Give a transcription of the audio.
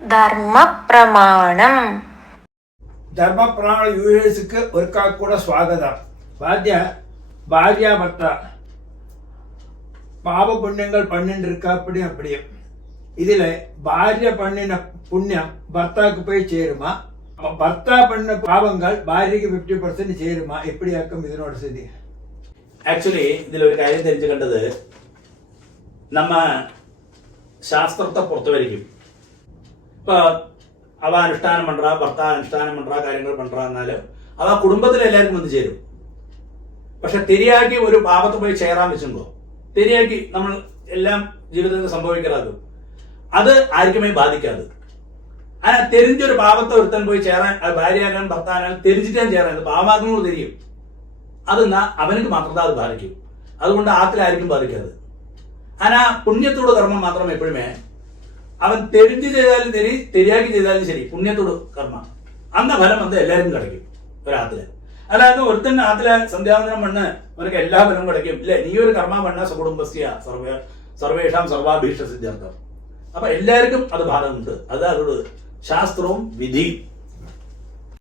ധർമ്മപ്രമാണം. ധർമ്മപ്രമാണം വ്യൂവേഴ്സിക്ക് ഒരിക്കൽ കൂടെ സ്വാഗതം. ഭാര്യാഭർത്ത പാപപുണ്യങ്ങൾ പണ്ണിണ്ടിരിക്കപ്പടിയും അപ്പടിയും ഇതില് ഭാര്യ പണ്ണിന പുണ്യം ഭർത്താക്ക് പോയി ചേരുമാ, ഭർത്താവ് പണ്ണിന പാപങ്ങൾ ഭാര്യക്ക് 50% ചേരുമാ. എപ്പടിയാക്കും ഇതിനോട് സ്ഥിതി? ആക്ച്വലി ഇതിലൊരു കാര്യം தெரிஞ்சுക്കേണ്ടത്, നമ്മ ശാസ്ത്രത്തെ പുറത്തു വരിക്കും. ഇപ്പൊ അവ അനുഷ്ഠാനം പண்றா, ഭർത്താവ് അനുഷ്ഠാനം പண்றா, കാര്യങ്ങൾ പண்றா എന്നാലും അവ കുടുംബത്തിൽ എല്ലാവർക്കും വന്ന് ചേരും. പക്ഷെ തിരിയാക്കി ഒരു പാപത്ത് പോയി ചേരാൻ വെച്ചുണ്ടോ, തിരിയാക്കി നമ്മൾ എല്ലാം ജീവിതത്തിൽ സംഭവിക്കാതെ അത് ആർക്കുമേ ബാധിക്കാതെ. അങ്ങനെ തെരിഞ്ഞൊരു പാപത്തെ ഒരുത്തൻ പോയി ചേരാൻ, ഭാര്യാനും ഭർത്താനും തെരിഞ്ഞിട്ടാൻ ചേരാൻ പാപമാർഗങ്ങൾ തിരിയും. അതെന്നാ അവനക്ക് മാത്രമേ അത് ബാധിക്കും. അതുകൊണ്ട് ആർക്കും ബാധിക്കാതെ. അങ്ങനെ പുണ്യത്തോട് കർമ്മം മാത്രം എപ്പോഴുമേ അവൻ തെരിഞ്ഞ് ചെയ്താലും ശരി, തെരിയാക്കി ചെയ്താലും ശരി, പുണ്യത്തോട് കർമ്മം അന്ന ഫലം വന്ന് എല്ലാവർക്കും കിടക്കും ഒരാത്തില്. അല്ലാതെ ഒരുത്തൻ ആത്തിലെ സന്ധ്യാവന്തനം പണ്ണ് അവനക്ക് എല്ലാ ഫലവും കിടക്കും ഇല്ല. നീ ഒരു കർമ്മ പണ്ണ സകുടുംബസ്യ സർവേഷാം സർവാഭീഷ്ട സിദ്ധാർത്ഥം. അപ്പൊ എല്ലാവർക്കും അത് ബാധകമുണ്ട്. അത് അവരോട് ശാസ്ത്രവും വിധിയും